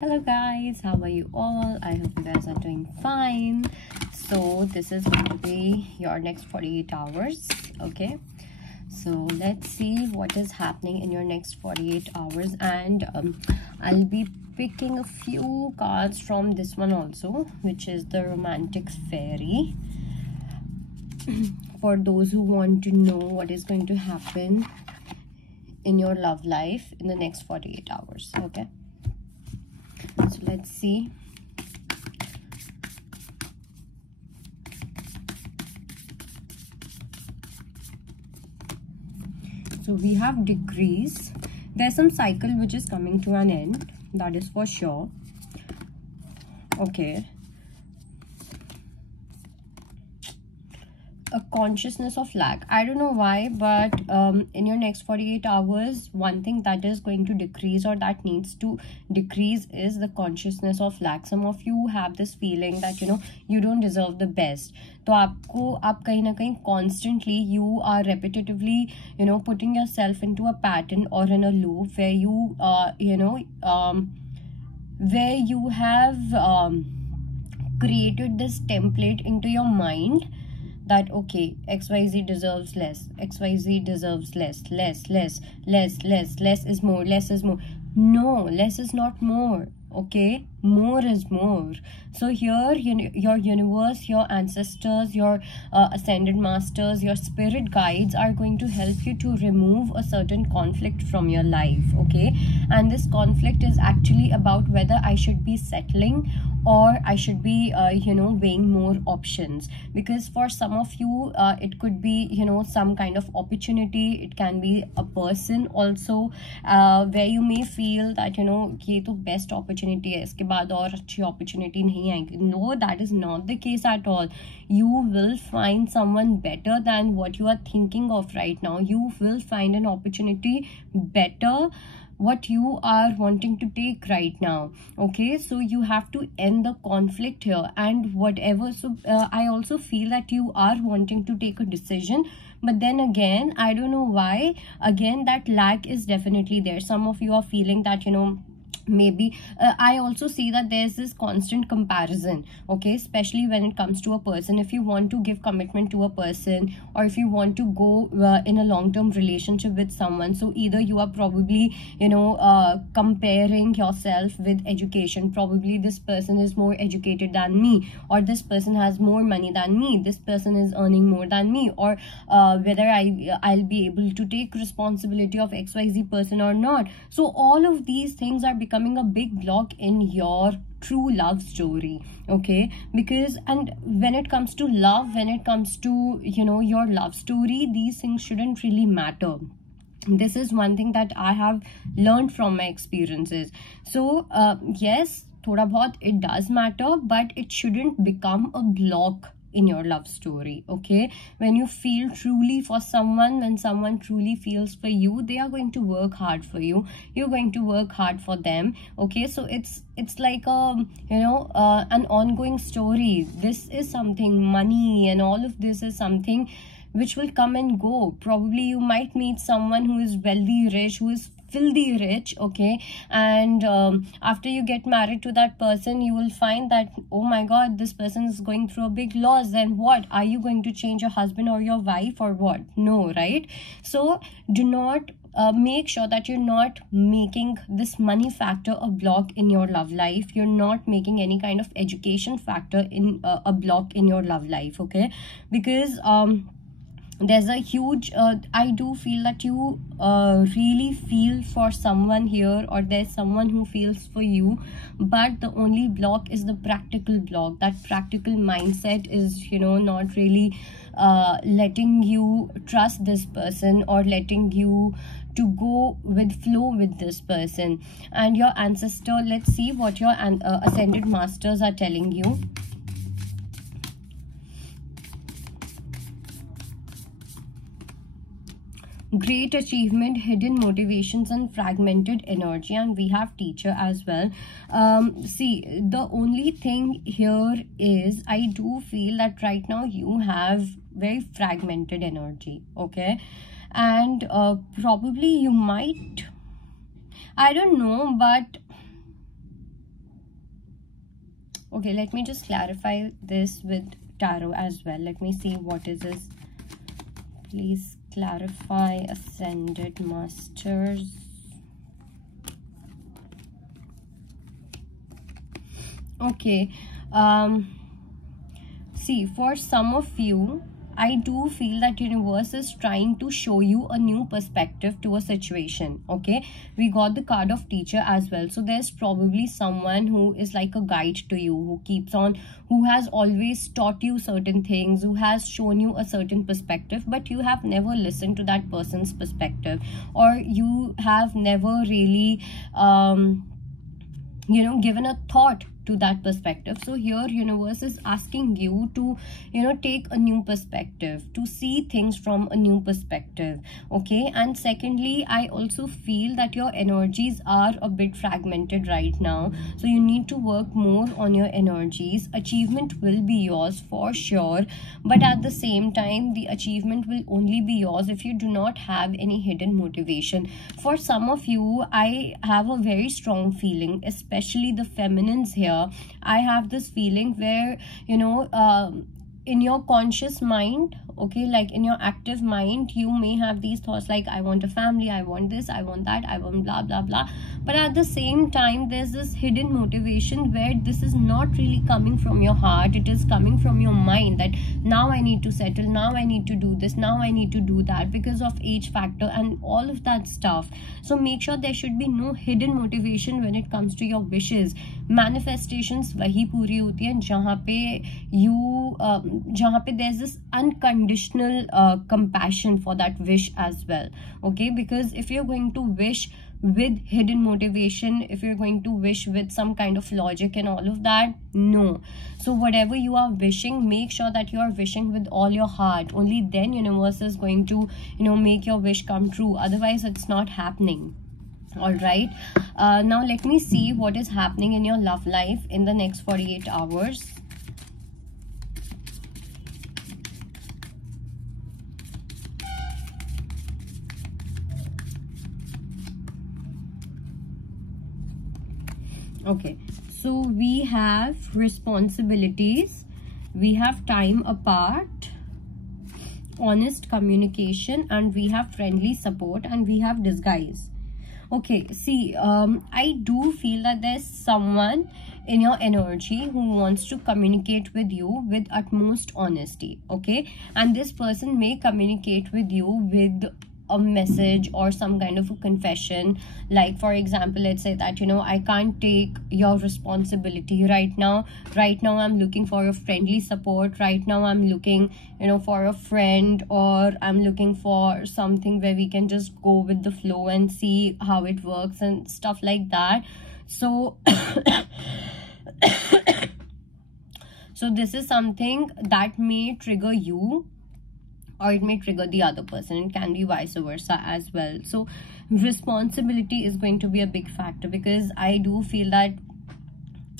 Hello guys, how are you all? I hope you guys are doing fine. So this is going to be your next 48 hours. Okay, so let's see what is happening in your next 48 hours, and I'll be picking a few cards from this one also, which is the Romantic Fairy. For those who want to know what is going to happen in your love life in the next 48 hours. Okay, so let's see. So we have decrease. There's some cycle which is coming to an end, that is for sure. Okay, a consciousness of lack. I don't know why, but in your next 48 hours, one thing that is going to decrease or that needs to decrease is the consciousness of lack. Some of you have this feeling that you don't deserve the best. तो आपको आप कहीं ना कहीं constantly you are repetitively putting yourself into a pattern or in a loop where you where you have created this template into your mind that okay, XYZ deserves less, XYZ deserves less is more, less is more. No, less is not more. Okay, more is more. So here your universe, your ancestors, your ascended masters, your spirit guides are going to help you to remove a certain conflict from your life. Okay, and this conflict is actually about whether I should be settling or I should be weighing more options. Because for some of you it could be some kind of opportunity, it can be a person also where you may feel that ये तो best opportunity है, इसके बाद और अच्छी opportunity नहीं आएगी. No, that is not the case at all. You will find someone better than what you are thinking of right now. You will find an opportunity better what you are wanting to take right now. Okay, so you have to end the conflict here and whatever. So I also feel that you are wanting to take a decision, but then again, I don't know why, again that lack is definitely there. Some of you are feeling that maybe I also see that there's this constant comparison. Okay, especially when it comes to a person. If you want to give commitment to a person, or if you want to go in a long-term relationship with someone, so either you are probably comparing yourself with education. Probably this person is more educated than me, or this person has more money than me, this person is earning more than me, or whether I'll be able to take responsibility of XYZ person or not. So all of these things are becoming a big block in your true love story. Okay, because and when it comes to love, when it comes to your love story, these things shouldn't really matter. This is one thing that I have learned from my experiences. So yes, thoda bahut it does matter, but it shouldn't become a block in your love story. Okay, when you feel truly for someone, when someone truly feels for you, they are going to work hard for you, you're going to work hard for them. Okay, so it's like an ongoing story. This is something, money and all of this is something which will come and go. Probably you might meet someone who is wealthy, rich, who is filthy rich. Okay, and after you get married to that person, you will find that oh my god, this person is going through a big loss. Then what, are you going to change your husband or your wife or what? No, right? So do not make sure that you're not making this money factor a block in your love life. You're not making any kind of education factor in a block in your love life. Okay, because there's a huge I do feel that you really feel for someone here, or there's someone who feels for you, but the only block is the practical block. That practical mindset is not really letting you trust this person, or letting you to go with flow with this person. And your ancestor, let's see what your ascended masters are telling you. Great achievement, hidden motivations and fragmented energy. And we have teacher as well. See, the only thing here is I do feel that right now you have very fragmented energy. Okay, and probably you might, I don't know, but Okay, let me just clarify this with tarot as well. Let me see what is this. Please clarify, Ascended Masters. Okay, see, for some of you, I do feel that universe is trying to show you a new perspective to a situation. Okay, we got the card of teacher as well, so there's probably someone who is like a guide to you, who keeps on, who has always taught you certain things, who has shown you a certain perspective, but you have never listened to that person's perspective, or you have never really given a thought to that perspective. So here universe is asking you to take a new perspective, to see things from a new perspective. Okay, and secondly, I also feel that your energies are a bit fragmented right now, so you need to work more on your energies. Achievement will be yours for sure, but at the same time the achievement will only be yours if you do not have any hidden motivation. For some of you, I have a very strong feeling, especially the feminines here. I have this feeling where in your conscious mind, okay, like in your active mind, you may have these thoughts like, I want a family, I want this, I want that, I want blah blah blah, but at the same time there's this hidden motivation where this is not really coming from your heart, it is coming from your mind, that now I need to settle, now I need to do this, now I need to do that, because of age factor and all of that stuff. So make sure there should be no hidden motivation when it comes to your wishes. Manifestations wahi puri hoti hai jahan pe there's this unconditional compassion for that wish as well. Okay, because if you're going to wish with hidden motivation, if you're going to wish with some kind of logic and all of that, no. So whatever you are wishing, make sure that you are wishing with all your heart. Only then universe is going to make your wish come true, otherwise it's not happening. All right, now let me see what is happening in your love life in the next 48 hours. Okay, so we have responsibilities, we have time apart, honest communication, and we have friendly support, and we have disguise. Okay, see, I do feel that there's someone in your energy who wants to communicate with you with utmost honesty. Okay, and this person may communicate with you with a message or some kind of a confession, like for example, let's say that I can't take your responsibility right now I'm looking for a friendly support, right now I'm looking for a friend, or I'm looking for something where we can just go with the flow and see how it works and stuff like that. So so this is something that may trigger you, or it may trigger the other person. It can be vice versa as well. So responsibility is going to be a big factor, because I do feel that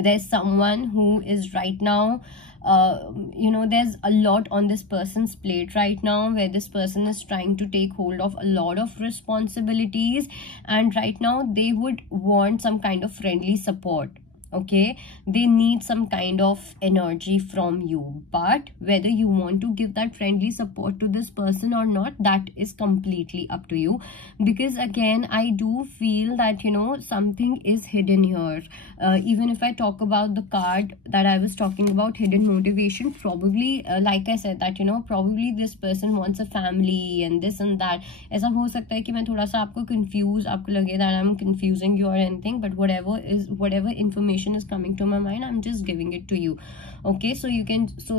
there's someone who is right now there's a lot on this person's plate right now, where this person is trying to take hold of a lot of responsibilities, and right now they would want some kind of friendly support. Okay, they need some kind of energy from you, but whether you want to give that friendly support to this person or not, that is completely up to you. Because again, I do feel that something is hidden here. Even if I talk about the card that I was talking about, hidden motivation, probably like I said that probably this person wants a family and this and that. ऐसा हो सकता है कि मैं थोड़ा सा आपको confuse, आपको लगे that I'm confusing you or anything, but whatever information is coming to my mind, I'm just giving it to you. Okay, so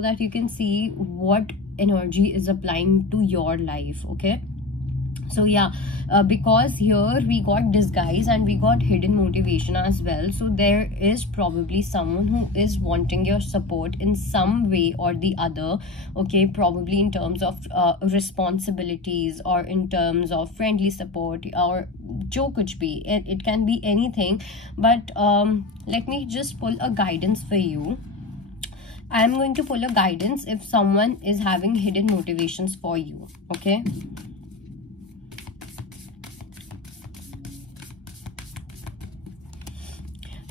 that you can see what energy is applying to your life. Okay, so yeah, because here we got disguise and we got hidden motivation as well. So there is probably someone who is wanting your support in some way or the other. Okay, probably in terms of responsibilities, or in terms of friendly support, or jo kuch bhi. It can be anything, but let me just pull a guidance for you. I am going to pull a guidance if someone is having hidden motivations for you. Okay,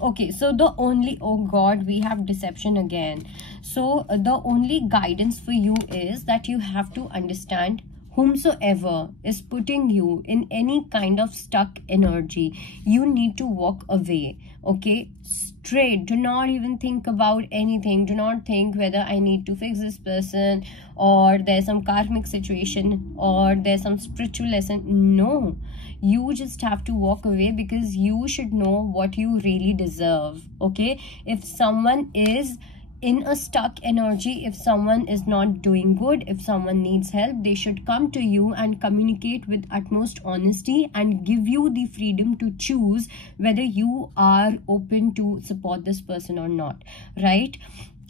Okay, so the only, oh god, we have deception again. So the only guidance for you is that you have to understand whomsoever is putting you in any kind of stuck energy, you need to walk away. Okay, straight. Do not even think about anything. Do not think whether I need to fix this person, or there's some karmic situation, or there's some spiritual lesson. No, you just have to walk away, because you should know what you really deserve. Okay, if someone is in a stuck energy, if someone is not doing good, if someone needs help, they should come to you and communicate with utmost honesty and give you the freedom to choose whether you are open to support this person or not, right?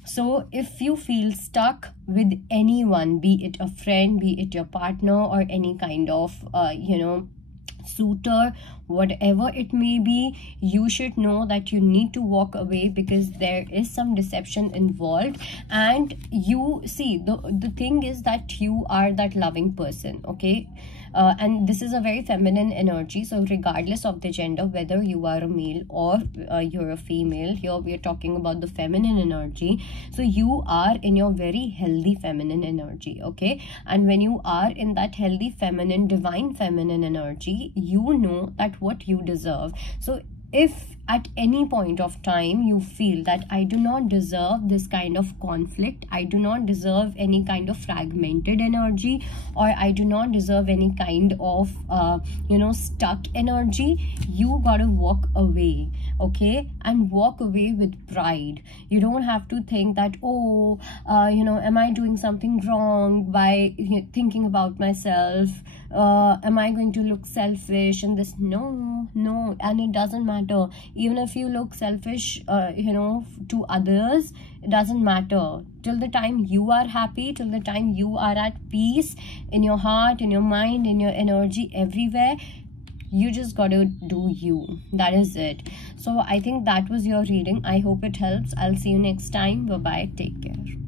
So if you feel stuck with anyone, be it a friend, be it your partner, or any kind of suitor, whatever it may be, you should know that you need to walk away, because there is some deception involved. And you see, the thing is that you are that loving person, okay? And this is a very feminine energy. So regardless of the gender, whether you are a male or you're a female, here we are talking about the feminine energy. So you are in your very healthy feminine energy, okay? And when you are in that healthy feminine, divine feminine energy, you know that what you deserve. So if at any point of time you feel that I do not deserve this kind of conflict, I do not deserve any kind of fragmented energy, or I do not deserve any kind of stuck energy, you gotta walk away, okay? And walk away with pride. You don't have to think that, oh, am I doing something wrong by thinking about myself? Am I going to look selfish in this? No. And it doesn't matter. Even if you look selfish to others, it doesn't matter. Till the time you are happy, till the time you are at peace in your heart, in your mind, in your energy, everywhere, you just gotta do you. That is it. So I think that was your reading. I hope it helps. I'll see you next time. Bye bye. Take care.